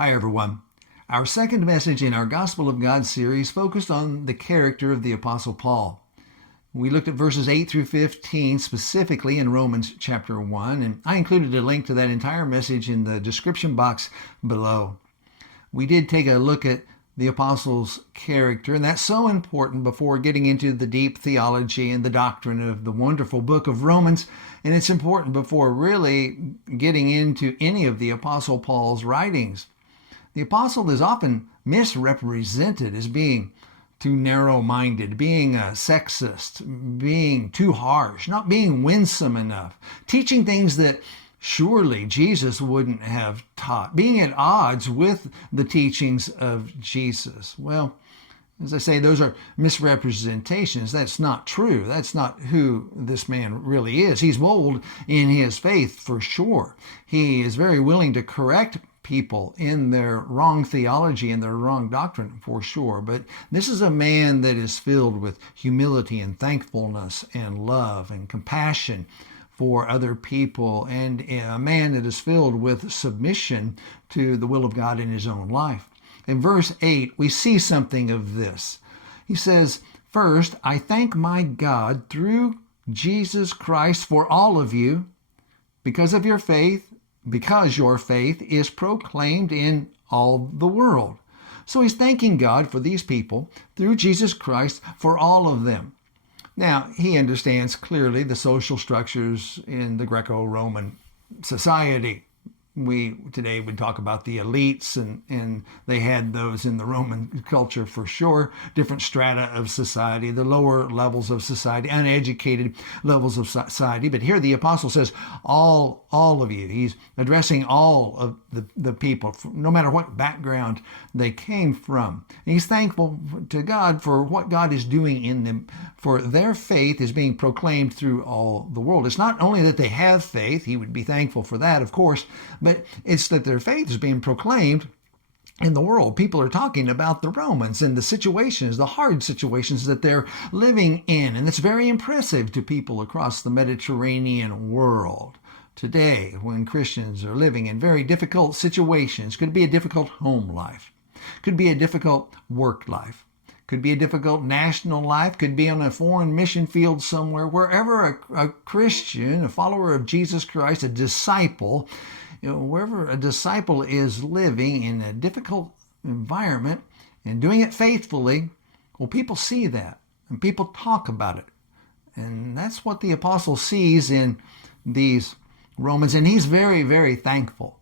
Hi, everyone. Our second message in our Gospel of God series focused on the character of the Apostle Paul. We looked at verses 8 through 15 specifically in Romans chapter 1, and I included a link to that entire message in the description box below. We did take a look at the apostle's character, and that's so important before getting into the deep theology and the doctrine of the wonderful book of Romans, and it's important before really getting into any of the Apostle Paul's writings. The apostle is often misrepresented as being too narrow-minded, being a sexist, being too harsh, not being winsome enough, teaching things that surely Jesus wouldn't have taught, being at odds with the teachings of Jesus. Well, as I say, those are misrepresentations. That's not true. That's not who this man really is. He's bold in his faith for sure. He is very willing to correct people in their wrong theology and their wrong doctrine for sure. But this is a man that is filled with humility and thankfulness and love and compassion for other people, and a man that is filled with submission to the will of God in his own life. In verse 8, we see something of this. He says, "First, I thank my God through Jesus Christ for all of you, because your faith is proclaimed in all the world." So he's thanking God for these people through Jesus Christ for all of them. Now, he understands clearly the social structures in the Greco-Roman society. We today would talk about the elites, and they had those in the Roman culture for sure, different strata of society, the lower levels of society, uneducated levels of society. But here the apostle says, all of you. He's addressing all of the people, no matter what background they came from. And he's thankful to God for what God is doing in them, for their faith is being proclaimed through all the world. It's not only that they have faith, he would be thankful for that, of course, but it's that their faith is being proclaimed in the world. People are talking about the Romans and the situations, the hard situations that they're living in. And it's very impressive to people across the Mediterranean world today when Christians are living in very difficult situations. Could be a difficult home life, could be a difficult work life, could be a difficult national life, could be on a foreign mission field somewhere. Wherever a Christian, a follower of Jesus Christ, a disciple, wherever a disciple is living in a difficult environment and doing it faithfully, well, people see that and people talk about it. And that's what the apostle sees in these Romans. And he's very, very thankful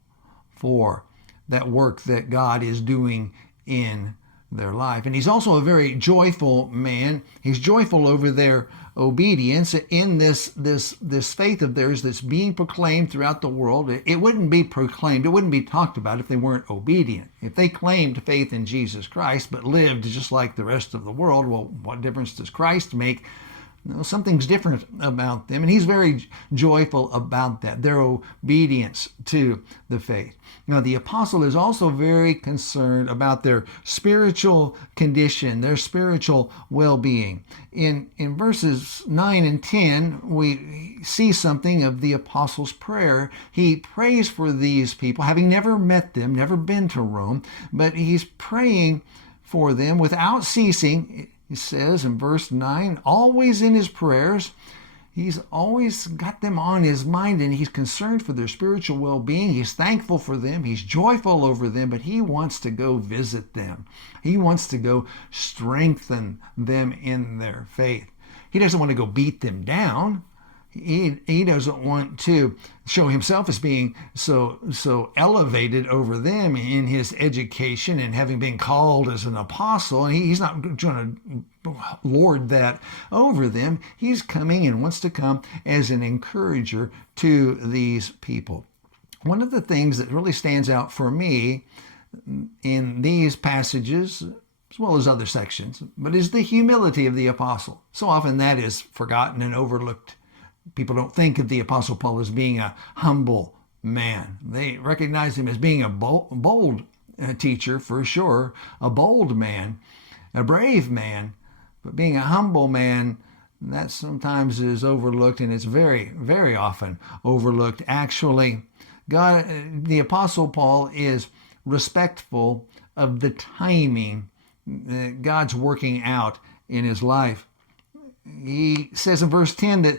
for that work that God is doing in their life. And he's also a very joyful man. He's joyful over their obedience in this faith of theirs that's being proclaimed throughout the world. It wouldn't be proclaimed, it wouldn't be talked about if they weren't obedient. If they claimed faith in Jesus Christ but lived just like the rest of the world, well, what difference does Christ make? Something's different about them, and he's very joyful about that, their obedience to the faith. Now, the apostle is also very concerned about their spiritual condition, their spiritual well-being. In verses 9 and 10, we see something of the apostle's prayer. He prays for these people, having never met them, never been to Rome, but he's praying for them without ceasing. He says in verse 9, always in his prayers, he's always got them on his mind, and he's concerned for their spiritual well-being. He's thankful for them. He's joyful over them, but he wants to go visit them. He wants to go strengthen them in their faith. He doesn't want to go beat them down. He doesn't want to show himself as being so elevated over them in his education and having been called as an apostle. And he's not trying to lord that over them. He's coming and wants to come as an encourager to these people. One of the things that really stands out for me in these passages, as well as other sections, but is the humility of the apostle. So often that is forgotten and overlooked. People don't think of the Apostle Paul as being a humble man. They recognize him as being a bold teacher for sure, a bold man, a brave man, but being a humble man, that sometimes is overlooked, and it's very, very often overlooked. Actually, the Apostle Paul is respectful of the timing that God's working out in his life. He says in verse 10 that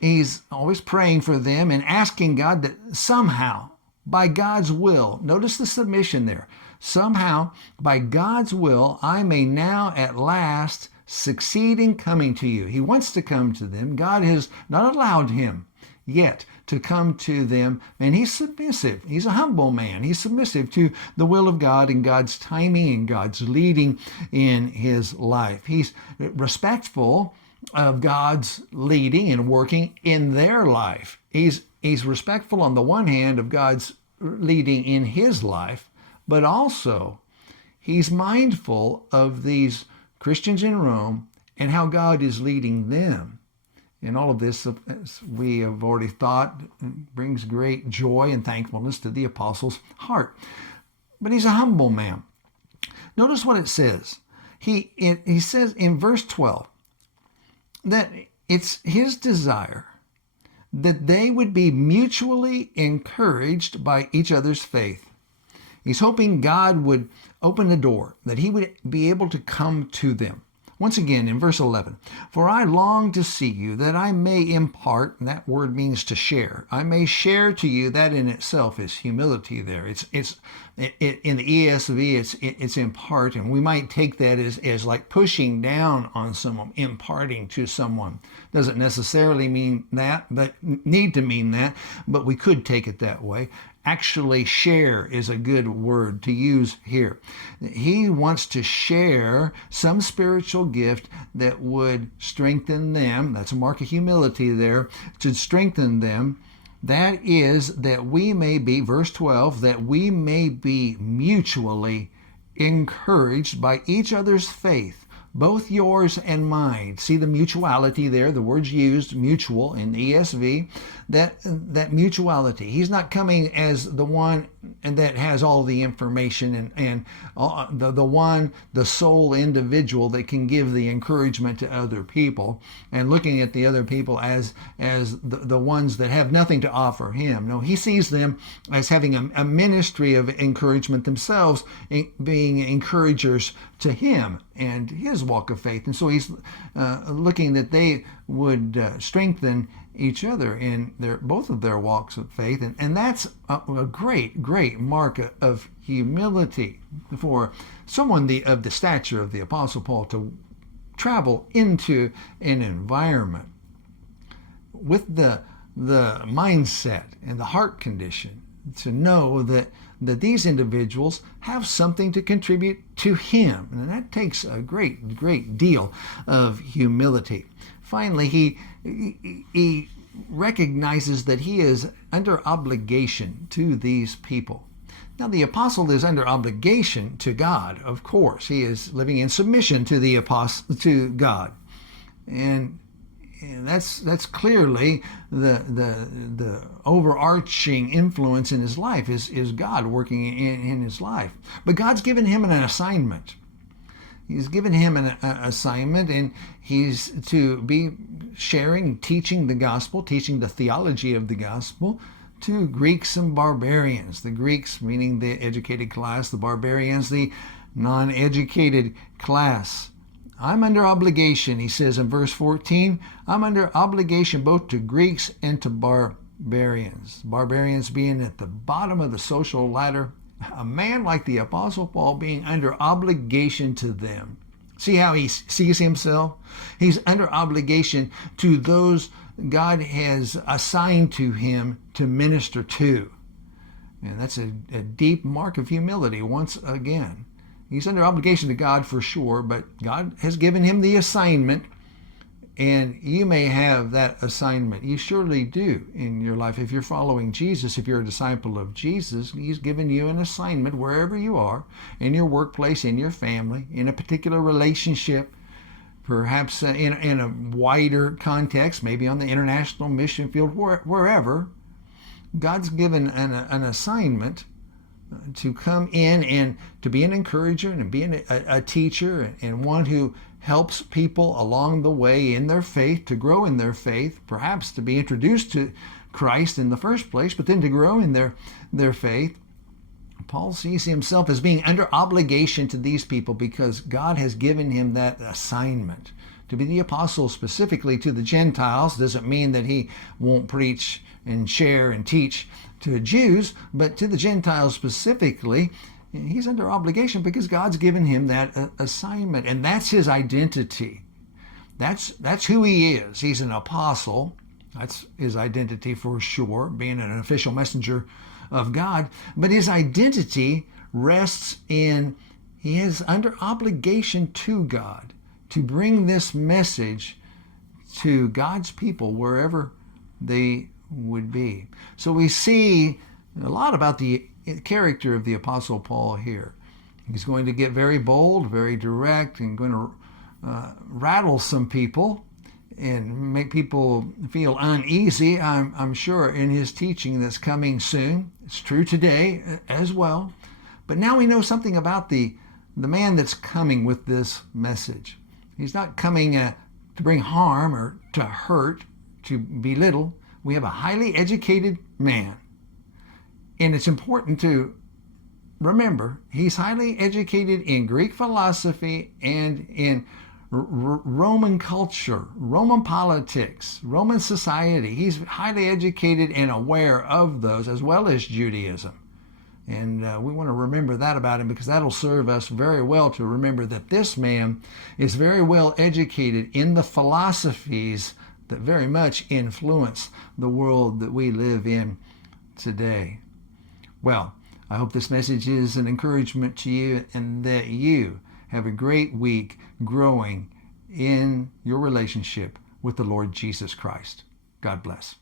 he's always praying for them and asking God that somehow, by God's will, notice the submission there, somehow, by God's will, I may now at last succeed in coming to you. He wants to come to them. God has not allowed him yet to come to them, and he's submissive. He's a humble man. He's submissive to the will of God and God's timing and God's leading in his life. He's respectful of God's leading and working in their life. He's respectful on the one hand of God's leading in his life, but also he's mindful of these Christians in Rome and how God is leading them. And all of this, as we have already thought, brings great joy and thankfulness to the apostle's heart. But he's a humble man. Notice what it says. He says in verse 12 that it's his desire that they would be mutually encouraged by each other's faith. He's hoping God would open the door, that he would be able to come to them. Once again, in verse 11, for I long to see you, that I may impart, and that word means to share. I may share to you, that in itself is humility there. It's in the ESV, it's impart, and we might take that as like pushing down on someone, imparting to someone. Doesn't necessarily mean that, but need to mean that, but we could take it that way. Actually, share is a good word to use here. He wants to share some spiritual gift that would strengthen them. That's a mark of humility there, to strengthen them. That is that we may be, verse 12, that we may be mutually encouraged by each other's faith, both yours and mine. See the mutuality there, the word's used, mutual in ESV, that mutuality. He's not coming as the one that has all the information and the sole individual that can give the encouragement to other people, and looking at the other people as the ones that have nothing to offer him. No, he sees them as having a ministry of encouragement themselves, being encouragers to him and his walk of faith. And so he's looking that they would strengthen each other in both of their walks of faith. And that's a great mark of humility for someone of the stature of the Apostle Paul, to travel into an environment with the mindset and the heart condition to know that these individuals have something to contribute to him. And that takes a great deal of humility. Finally, he recognizes that he is under obligation to these people. Now, the apostle is under obligation to God, of course. He is living in submission to God. And that's clearly the overarching influence in his life is God working in his life. But God's given him an assignment. He's given him an assignment, and he's to be sharing, teaching the gospel, teaching the theology of the gospel to Greeks and barbarians. The Greeks meaning the educated class, the barbarians the non-educated class. I'm under obligation, he says in verse 14, I'm under obligation both to Greeks and to barbarians. Barbarians being at the bottom of the social ladder. A man like the Apostle Paul being under obligation to them. See how he sees himself? He's under obligation to those God has assigned to him to minister to. And that's a deep mark of humility once again. He's under obligation to God for sure, but God has given him the assignment, and you may have that assignment. You surely do in your life. If you're following Jesus, if you're a disciple of Jesus, he's given you an assignment wherever you are, in your workplace, in your family, in a particular relationship, perhaps in a wider context, maybe on the international mission field, wherever. God's given an assignment to come in and to be an encourager and be a teacher and one who helps people along the way in their faith, to grow in their faith, perhaps to be introduced to Christ in the first place, but then to grow in their faith. Paul sees himself as being under obligation to these people because God has given him that assignment to be the apostle specifically to the Gentiles. Doesn't mean that he won't preach and share and teach to the Jews, but to the Gentiles specifically, he's under obligation because God's given him that assignment, and that's his identity. That's who he is. He's an apostle. That's his identity for sure, being an official messenger of God. But his identity rests in he is under obligation to God to bring this message to God's people wherever they would be. So we see a lot about the character of the Apostle Paul here. He's going to get very bold, very direct, and going to rattle some people and make people feel uneasy, I'm sure, in his teaching that's coming soon. It's true today as well. But now we know something about the man that's coming with this message. He's not coming to bring harm or to hurt, to belittle. We have a highly educated man. And it's important to remember, he's highly educated in Greek philosophy and in Roman culture, Roman politics, Roman society. He's highly educated and aware of those, as well as Judaism. And we want to remember that about him, because that'll serve us very well to remember that this man is very well educated in the philosophies that very much influence the world that we live in today. Well, I hope this message is an encouragement to you, and that you have a great week growing in your relationship with the Lord Jesus Christ. God bless.